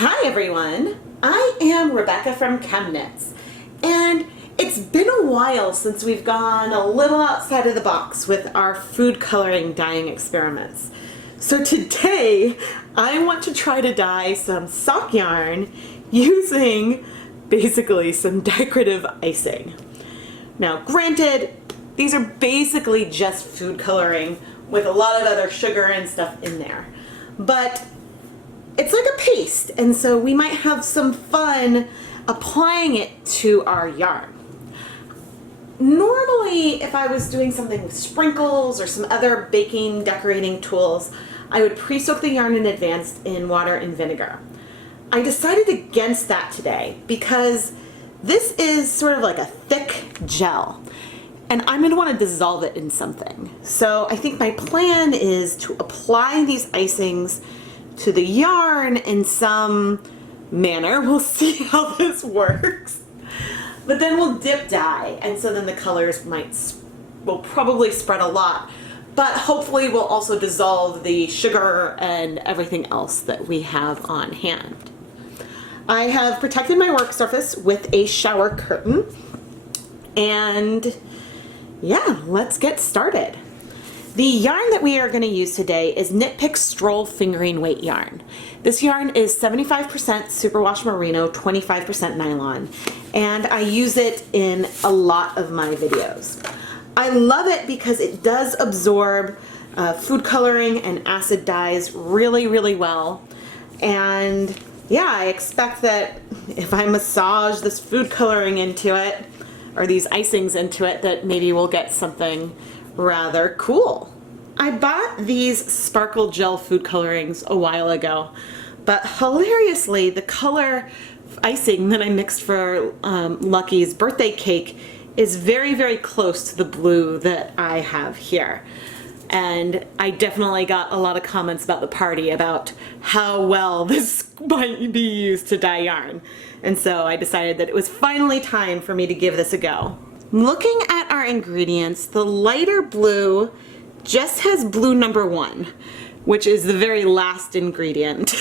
Hi everyone, I am Rebecca from ChemKnits, and it's been a while since we've gone a little outside of the box with our food coloring dyeing experiments. So today I want to try to dye some sock yarn using basically some decorative icing. Now granted, these are basically just food coloring with a lot of other sugar and stuff in there, but it's like a paste, and so we might have some fun applying it to our yarn. Normally, if I was doing something with sprinkles or some other baking decorating tools, I would pre-soak the yarn in advance in water and vinegar. I decided against that today because this is sort of like a thick gel, and I'm going to want to dissolve it in something. So I think my plan is to apply these icings to the yarn in some manner. We'll see how this works. But then we'll dip dye, and so then the colors will probably spread a lot, but hopefully we'll also dissolve the sugar and everything else that we have on hand. I have protected my work surface with a shower curtain, and yeah, let's get started. The yarn that we are going to use today is KnitPicks Stroll Fingering Weight yarn. This yarn is 75% superwash merino, 25% nylon, and I use it in a lot of my videos. I love it because it does absorb food coloring and acid dyes really well, and yeah, I expect that if I massage this food coloring into it, or these icings into it, that maybe we'll get something rather cool. I bought these Sprakle gel food colorings a while ago, but hilariously the color icing that I mixed for Lucky's birthday cake is very close to the blue that I have here. And I definitely got a lot of comments about the party about how well this might be used to dye yarn. And so I decided that it was finally time for me to give this a go. Looking at our ingredients, the lighter blue just has blue number 1, which is the very last ingredient.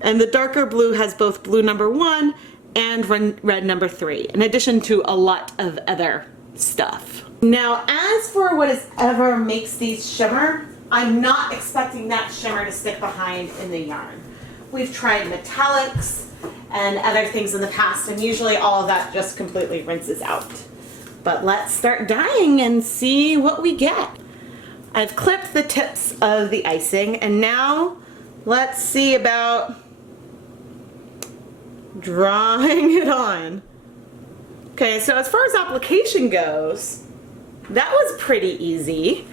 And the darker blue has both blue number 1 and red number 3, in addition to a lot of other stuff. Now, as for whatever makes these shimmer, I'm not expecting that shimmer to stick behind in the yarn. We've tried metallics and other things in the past, and usually all of that just completely rinses out. But let's start dyeing and see what we get. I've clipped the tips of the icing, and now let's see about drawing it on. Okay, so as far as application goes, that was pretty easy.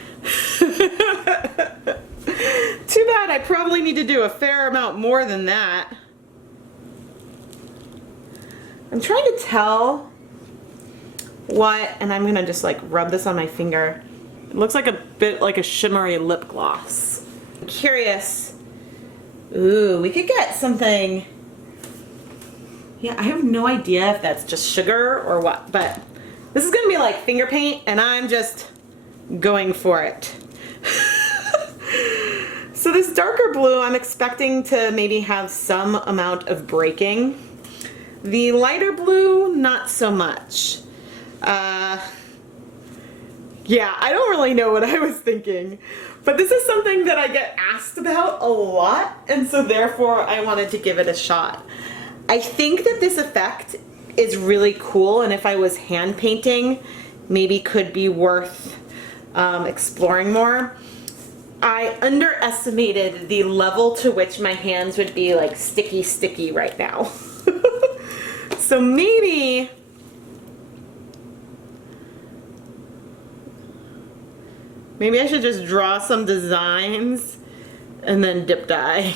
Too bad I probably need to do a fair amount more than that. I'm trying to tell and I'm gonna just like rub this on my finger. It looks like a bit like a shimmery lip gloss. I'm curious. Ooh, we could get something. Yeah, I have no idea if that's just sugar or what, but this is gonna be like finger paint, and I'm just going for it. So this darker blue, I'm expecting to maybe have some amount of breaking. The lighter blue, not so much. Yeah, I don't really know what I was thinking, but this is something that I get asked about a lot, and so therefore I wanted to give it a shot. I think that this effect is really cool, and if I was hand painting, maybe could be worth exploring more. I underestimated the level to which my hands would be like sticky right now. So maybe I should just draw some designs and then dip dye.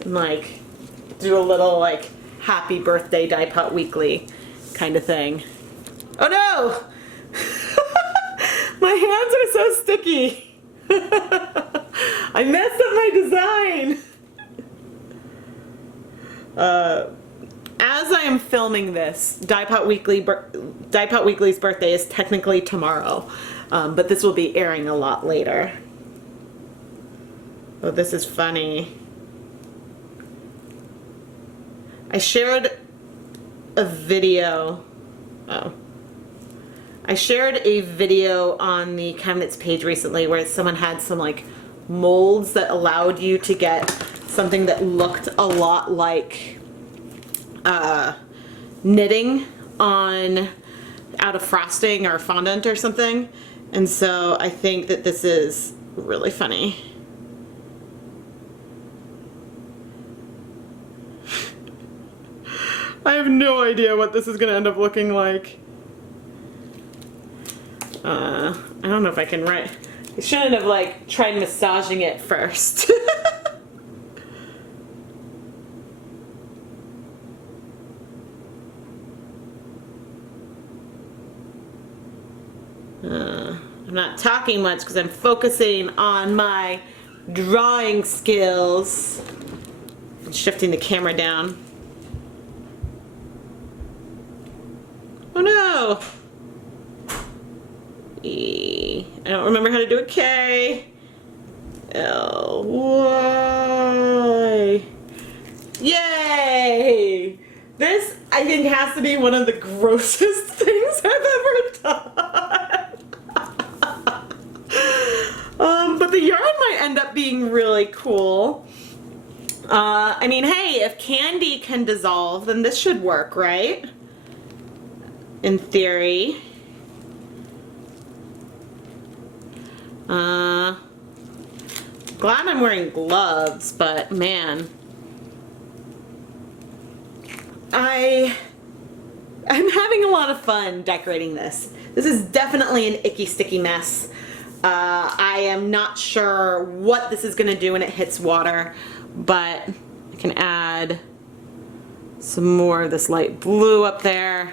And like do a little like happy birthday Dyepot weekly kind of thing. Oh no! My hands are so sticky. I messed up my design. As I am filming this, Dyepot Weekly's birthday is technically tomorrow, but this will be airing a lot later. Oh, this is funny. I shared a video. Oh. I shared a video on the ChemKnits page recently where someone had some like molds that allowed you to get something that looked a lot like knitting on out of frosting or fondant or something. And so I think that this is really funny. I have no idea what this is going to end up looking like. I don't know if I can write. I shouldn't have like tried massaging it first. I'm not talking much because I'm focusing on my drawing skills. And shifting the camera down. Oh no! E. I don't remember how to do a K. L. Y. Yay! This, I think, has to be one of the grossest things I've ever done. But the yarn might end up being really cool. I mean, hey, if candy can dissolve, then this should work, right? In theory. Glad I'm wearing gloves, but man. I'm having a lot of fun decorating this. This is definitely an icky, sticky mess. I am not sure what this is going to do when it hits water, but I can add some more of this light blue up there.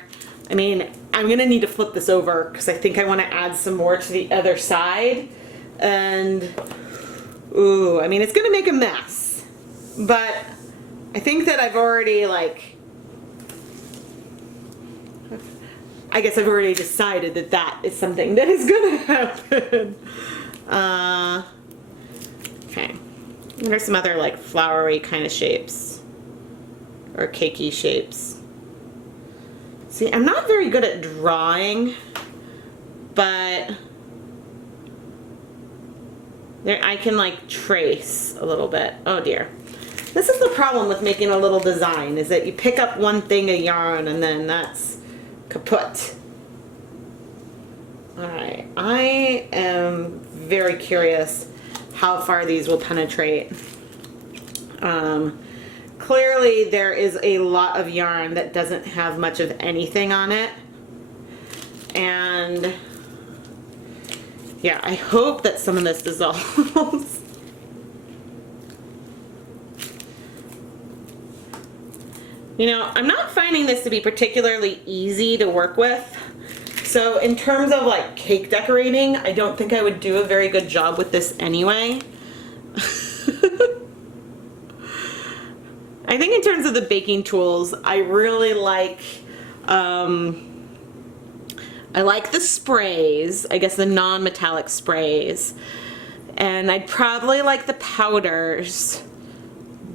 I mean, I'm going to need to flip this over because I think I want to add some more to the other side. And, ooh, I mean, it's going to make a mess. But I think that I've already, like, I guess I've already decided that that is something that is going to happen. Okay. There's some other, like, flowery kind of shapes. Or cakey shapes. See, I'm not very good at drawing, but there I can like trace a little bit. Oh dear. This is the problem with making a little design, is that you pick up one thing of yarn and then that's kaput. Alright, I am very curious how far these will penetrate. Clearly there is a lot of yarn that doesn't have much of anything on it. And yeah, I hope that some of this dissolves. You know, I'm not finding this to be particularly easy to work with. So in terms of like cake decorating, I don't think I would do a very good job with this anyway. I think in terms of the baking tools, I really like, I like the sprays, I guess the non-metallic sprays, and I'd probably like the powders,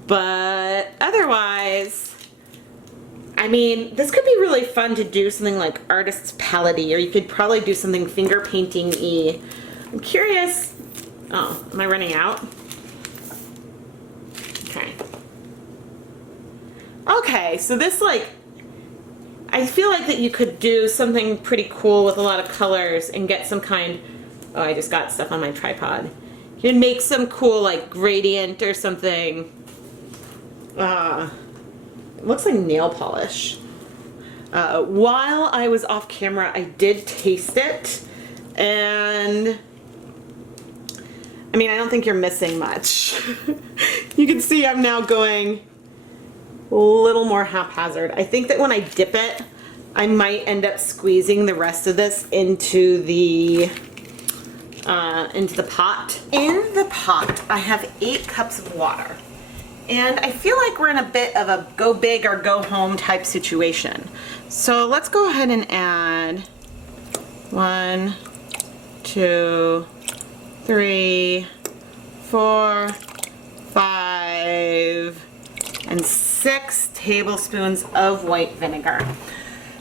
but otherwise, I mean, this could be really fun to do something like artist's palette-y, or you could probably do something finger painting-y. I'm curious, oh, am I running out? Okay. Okay, so this like, I feel like that you could do something pretty cool with a lot of colors and get some kind, oh, I just got stuff on my tripod. You can make some cool like gradient or something. It looks like nail polish. While I was off camera, I did taste it, and I mean, I don't think you're missing much. You can see I'm now going a little more haphazard. I think that when I dip it, I might end up squeezing the rest of this into the pot. In the pot, I have 8 cups of water. And I feel like we're in a bit of a go big or go home type situation. So let's go ahead and add 1, 2, 3, 4, 5, and 6 tablespoons of white vinegar.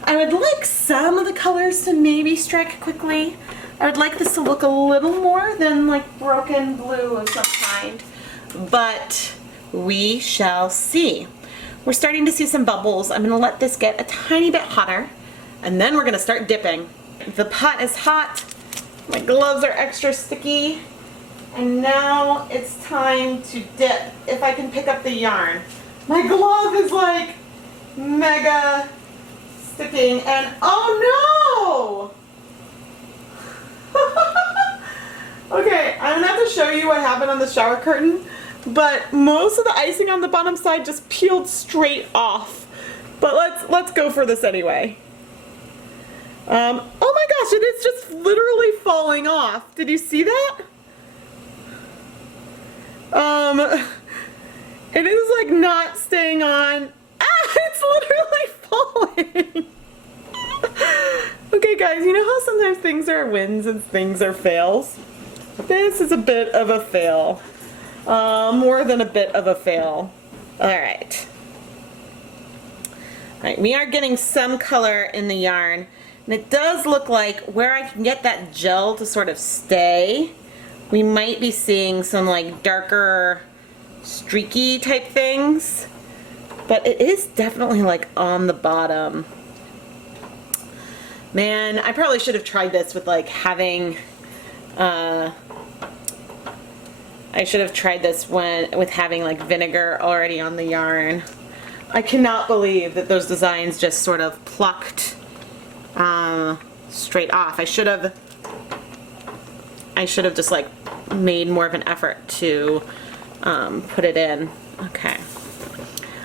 I would like some of the colors to maybe strike quickly. I would like this to look a little more than like broken blue of some kind, but we shall see. We're starting to see some bubbles. I'm gonna let this get a tiny bit hotter, and then we're gonna start dipping. The pot is hot, my gloves are extra sticky, and now it's time to dip. If I can pick up the yarn. My glove is like mega sticking, and oh no! Okay, I'm gonna have to show you what happened on the shower curtain, but most of the icing on the bottom side just peeled straight off. But let's go for this anyway. Oh my gosh, it is just literally falling off. Did you see that? It is like not staying on. Ah, it's literally falling. Okay guys, you know how sometimes things are wins and things are fails? This is a bit of a fail. More than a bit of a fail. Alright. Alright, we are getting some color in the yarn. And it does look like where I can get that gel to sort of stay, we might be seeing some like darker streaky type things. But it is definitely like on the bottom. Man, I probably should have tried this with like having I should have tried this with having like vinegar already on the yarn. I cannot believe that those designs just sort of plucked straight off. I should have just like made more of an effort to put it in. Okay.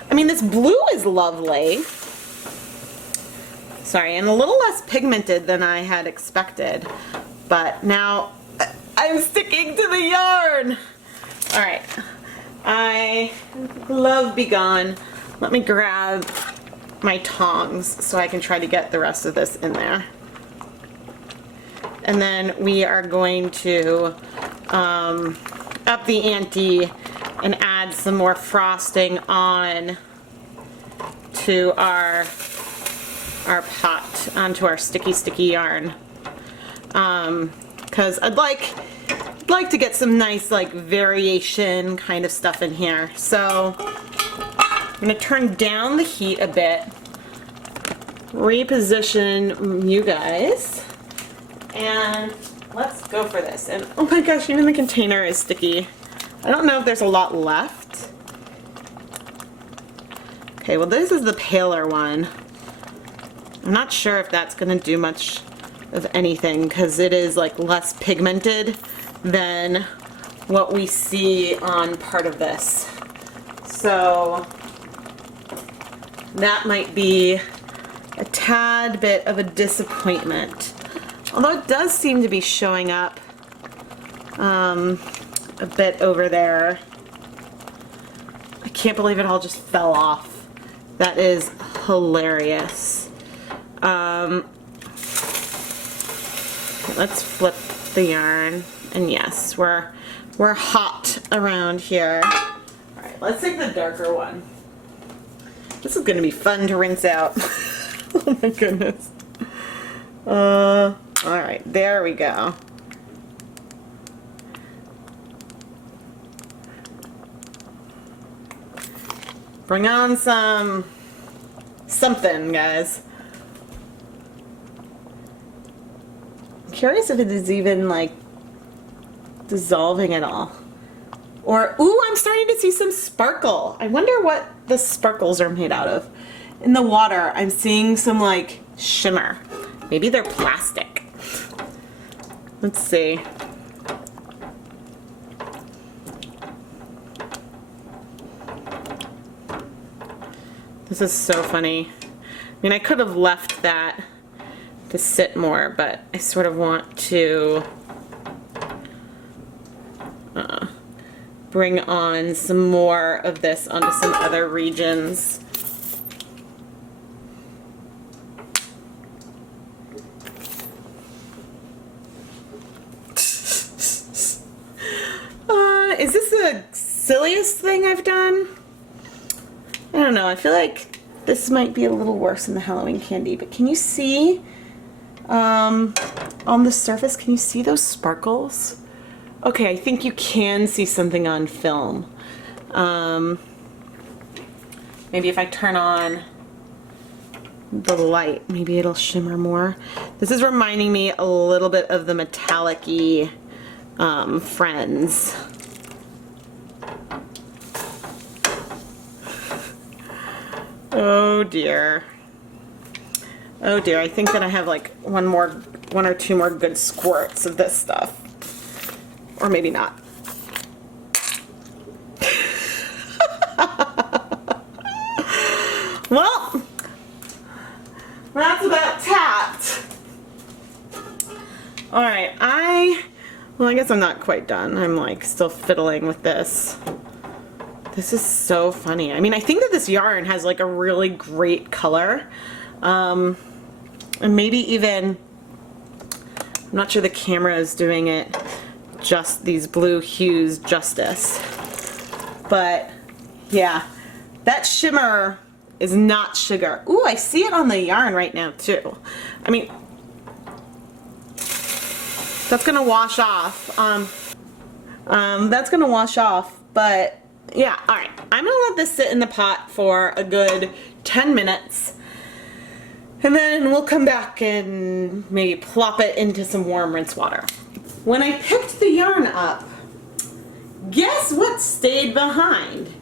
I mean, this blue is lovely. Sorry, and a little less pigmented than I had expected. But now I'm sticking to the yarn. All right, glove be gone. Let me grab my tongs so I can try to get the rest of this in there. And then we are going to up the ante and add some more frosting on to our pot, onto our sticky yarn. Because I'd like to get some nice like variation kind of stuff in here. So I'm going to turn down the heat a bit, reposition you guys, and let's go for this. And oh my gosh, even the container is sticky. I don't know if there's a lot left. Okay, well this is the paler one. I'm not sure if that's going to do much of anything because it is like less pigmented than what we see on part of this. So that might be a tad bit of a disappointment. Although it does seem to be showing up a bit over there. I can't believe it all just fell off. That is hilarious. Let's flip the yarn, and yes, we're hot around here. All right, let's take the darker one. This is going to be fun to rinse out. Oh my goodness. All right, there we go. Bring on something, guys. I'm curious if it is even like dissolving at all. Or, ooh, I'm starting to see some sparkle. I wonder what the sparkles are made out of. In the water, I'm seeing some like shimmer. Maybe they're plastic. Let's see. This is so funny. I mean, I could have left that to sit more, but I sort of want to bring on some more of this onto some other regions. Is this the silliest thing I've done? I don't know, I feel like this might be a little worse than the Halloween candy, but can you see on the surface, can you see those sparkles? Okay, I think you can see something on film. Maybe if I turn on the light, maybe it'll shimmer more. This is reminding me a little bit of the metallic-y Friends. Oh dear. Oh dear, I think that I have like one or two more good squirts of this stuff. Or maybe not. Well, that's about tapped. Alright, well, I guess I'm not quite done. I'm like still fiddling with this. This is so funny. I mean, I think that this yarn has like a really great color. And maybe even, I'm not sure the camera is doing it just these blue hues justice. But yeah, that shimmer is not sugar. Ooh, I see it on the yarn right now too. I mean, that's gonna wash off. That's gonna wash off, but yeah, all right. I'm gonna let this sit in the pot for a good 10 minutes. And then we'll come back and maybe plop it into some warm rinse water. When I picked the yarn up, guess what stayed behind?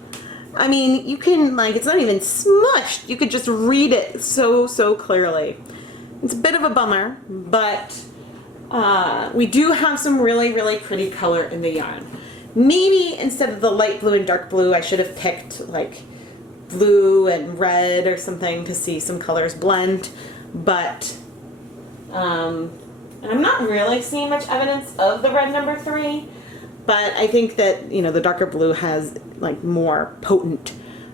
I mean, you can, like, it's not even smushed. You could just read it so clearly. It's a bit of a bummer, but we do have some really pretty color in the yarn. Maybe instead of the light blue and dark blue, I should have picked like blue and red or something to see some colors blend, but and I'm not really seeing much evidence of the red number 3, but I think that, you know, the darker blue has like more potent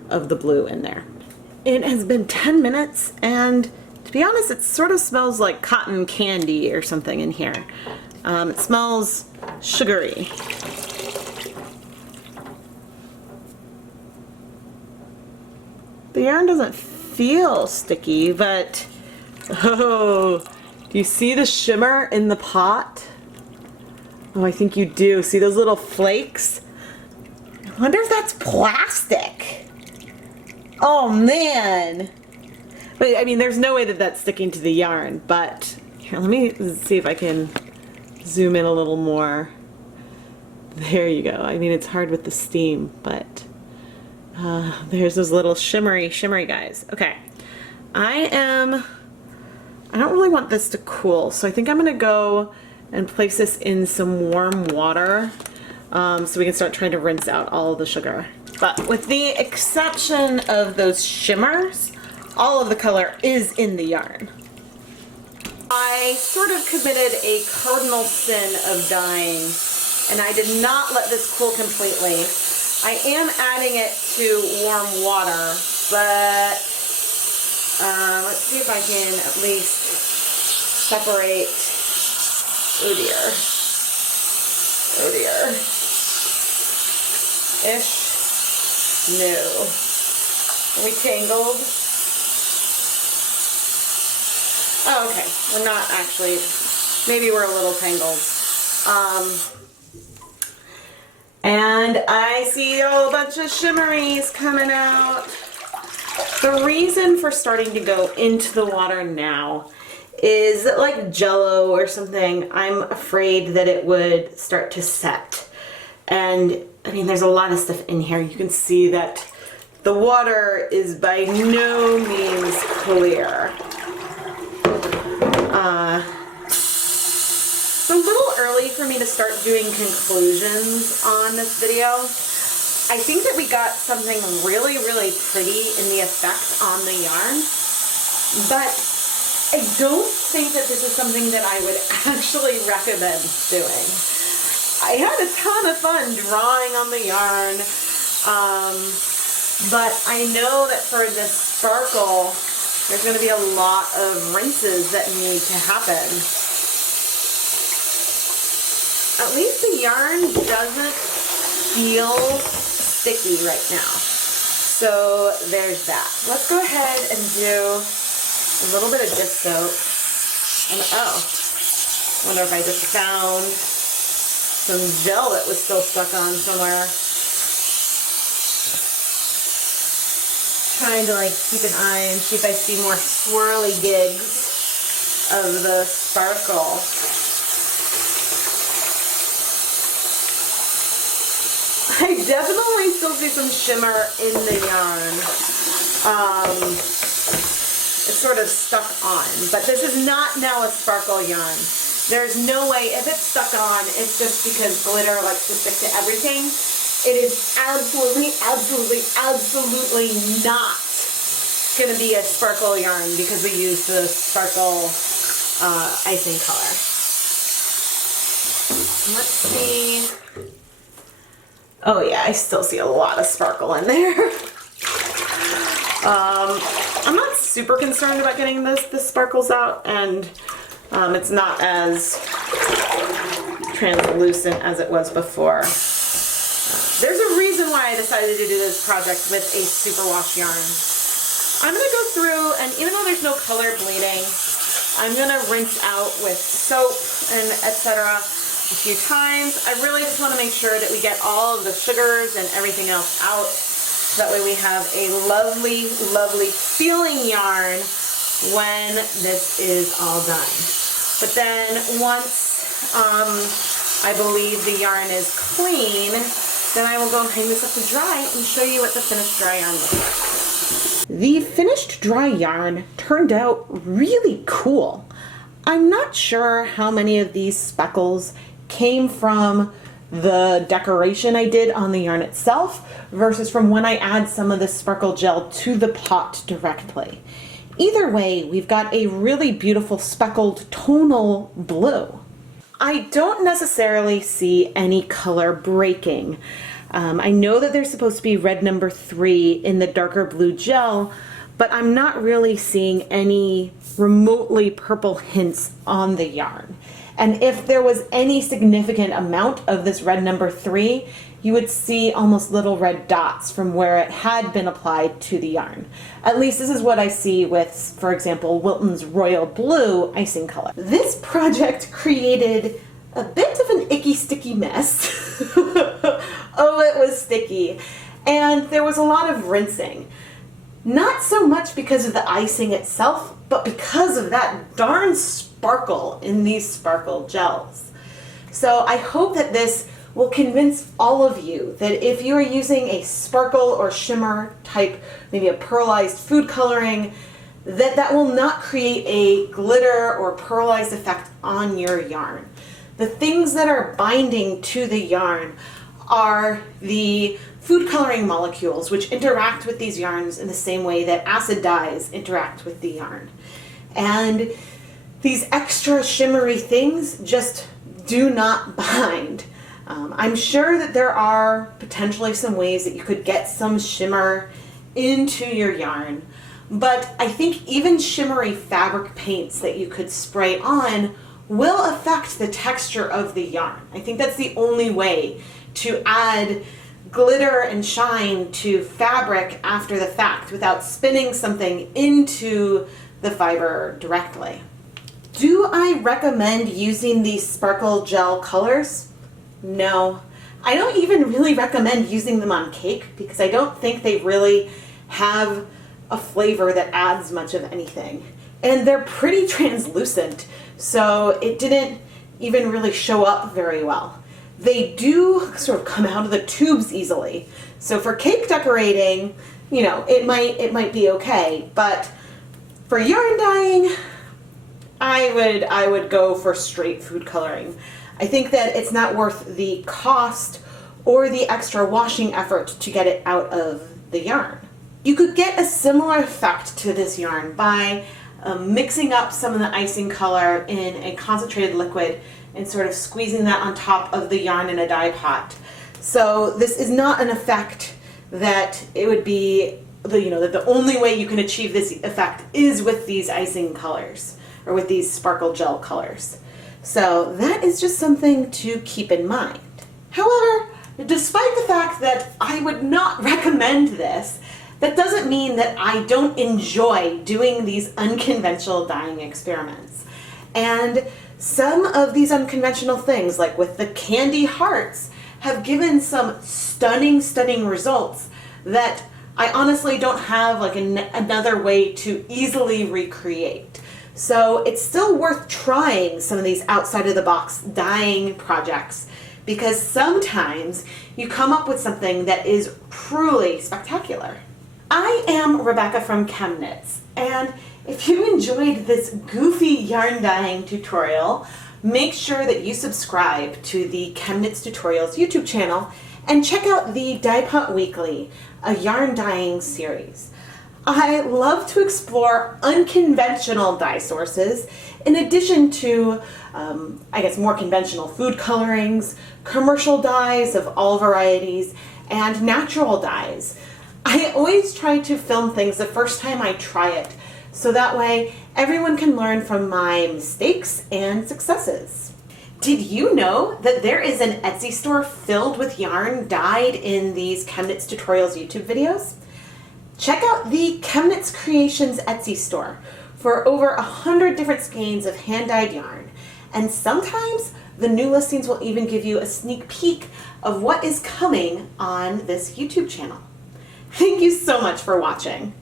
of the blue in there. It has been 10 minutes and to be honest, it sort of smells like cotton candy or something in here. It smells sugary. The yarn doesn't feel sticky, but oh, do you see the shimmer in the pot? Oh, I think you do. See those little flakes? I wonder if that's plastic. Oh man. But I mean, there's no way that that's sticking to the yarn, but here, let me see if I can zoom in a little more. There you go. I mean, it's hard with the steam, but there's those little shimmery guys. Okay, I don't really want this to cool, so I think I'm gonna go and place this in some warm water so we can start trying to rinse out all of the sugar. But with the exception of those shimmers, all of the color is in the yarn. I sort of committed a cardinal sin of dyeing, and I did not let this cool completely. I am adding it to warm water, but let's see if I can at least separate. Oh dear. Oh dear. Ish. No. Are we tangled? Oh, okay. We're not actually. Maybe we're a little tangled. And I see a whole bunch of shimmeries coming out. The reason for starting to go into the water now is that, like Jello or something, I'm afraid that it would start to set. And I mean, there's a lot of stuff in here. You can see that the water is by no means clear. It's a little early for me to start doing conclusions on this video. I think that we got something really pretty in the effect on the yarn, but I don't think that this is something that I would actually recommend doing. I had a ton of fun drawing on the yarn, but I know that for this sparkle, there's going to be a lot of rinses that need to happen. At least the yarn doesn't feel sticky right now. So there's that. Let's go ahead and do a little bit of dish soap. And oh, I wonder if I just found some gel that was still stuck on somewhere. Trying to like keep an eye and see if I see more swirly gigs of the sparkle. I definitely still see some shimmer in the yarn. It's sort of stuck on, but this is not now a sparkle yarn. There's no way, if it's stuck on, it's just because glitter likes to stick to everything. It is absolutely, absolutely, absolutely not going to be a sparkle yarn because we use the sparkle icing color. Let's see. Oh yeah, I still see a lot of sparkle in there. I'm not super concerned about getting the sparkles out, and it's not as translucent as it was before. There's a reason why I decided to do this project with a superwash yarn. I'm going to go through, and even though there's no color bleeding, I'm going to rinse out with soap and etc. a few times. I really just want to make sure that we get all of the sugars and everything else out. So that way we have a lovely, lovely feeling yarn when this is all done. But then once I believe the yarn is clean, then I will go hang this up to dry and show you what the finished dry yarn looks like. The finished dry yarn turned out really cool. I'm not sure how many of these speckles came from the decoration I did on the yarn itself versus from when I add some of the sparkle gel to the pot directly. Either way, we've got a really beautiful speckled tonal blue. I don't necessarily see any color breaking. I know that there's supposed to be red number 3 in the darker blue gel, but I'm not really seeing any remotely purple hints on the yarn. And if there was any significant amount of this red number 3, you would see almost little red dots from where it had been applied to the yarn. At least this is what I see with, for example, Wilton's Royal Blue icing color. This project created a bit of an icky sticky mess. Oh, it was sticky. And there was a lot of rinsing. Not so much because of the icing itself, but because of that darn sparkle in these sparkle gels. So I hope that this will convince all of you that if you are using a sparkle or shimmer type, maybe a pearlized food coloring, that will not create a glitter or pearlized effect on your yarn. The things that are binding to the yarn are the food coloring molecules, which interact with these yarns in the same way that acid dyes interact with the yarn. And these extra shimmery things just do not bind. I'm sure that there are potentially some ways that you could get some shimmer into your yarn, but I think even shimmery fabric paints that you could spray on will affect the texture of the yarn. I think that's the only way to add glitter and shine to fabric after the fact without spinning something into the fiber directly. Do I recommend using these sparkle gel colors? No. I don't even really recommend using them on cake because I don't think they really have a flavor that adds much of anything. And they're pretty translucent, so it didn't even really show up very well. They do sort of come out of the tubes easily. So for cake decorating, you know, it might be okay, but for yarn dyeing, I would go for straight food coloring. I think that it's not worth the cost or the extra washing effort to get it out of the yarn. You could get a similar effect to this yarn by mixing up some of the icing color in a concentrated liquid and sort of squeezing that on top of the yarn in a dye pot. So this is not an effect that it would be, that the only way you can achieve this effect is with these icing colors or with these sparkle gel colors. So that is just something to keep in mind. However, despite the fact that I would not recommend this, That doesn't mean that I don't enjoy doing these unconventional dyeing experiments. And some of these unconventional things, like with the candy hearts, have given some stunning results that I honestly don't have like another way to easily recreate. So it's still worth trying some of these outside of the box dyeing projects, because sometimes you come up with something that is truly spectacular. I am Rebecca from ChemKnits, and if you enjoyed this goofy yarn dyeing tutorial, make sure that you subscribe to the ChemKnits Tutorials YouTube channel and check out the Dyepot Weekly, a yarn dyeing series. I love to explore unconventional dye sources in addition to, more conventional food colorings, commercial dyes of all varieties, and natural dyes. I always try to film things the first time I try it, so that way everyone can learn from my mistakes and successes. Did you know that there is an Etsy store filled with yarn dyed in these ChemKnits Tutorials YouTube videos? Check out the ChemKnits Creations Etsy store for over 100 different skeins of hand-dyed yarn, and sometimes the new listings will even give you a sneak peek of what is coming on this YouTube channel. Thank you so much for watching.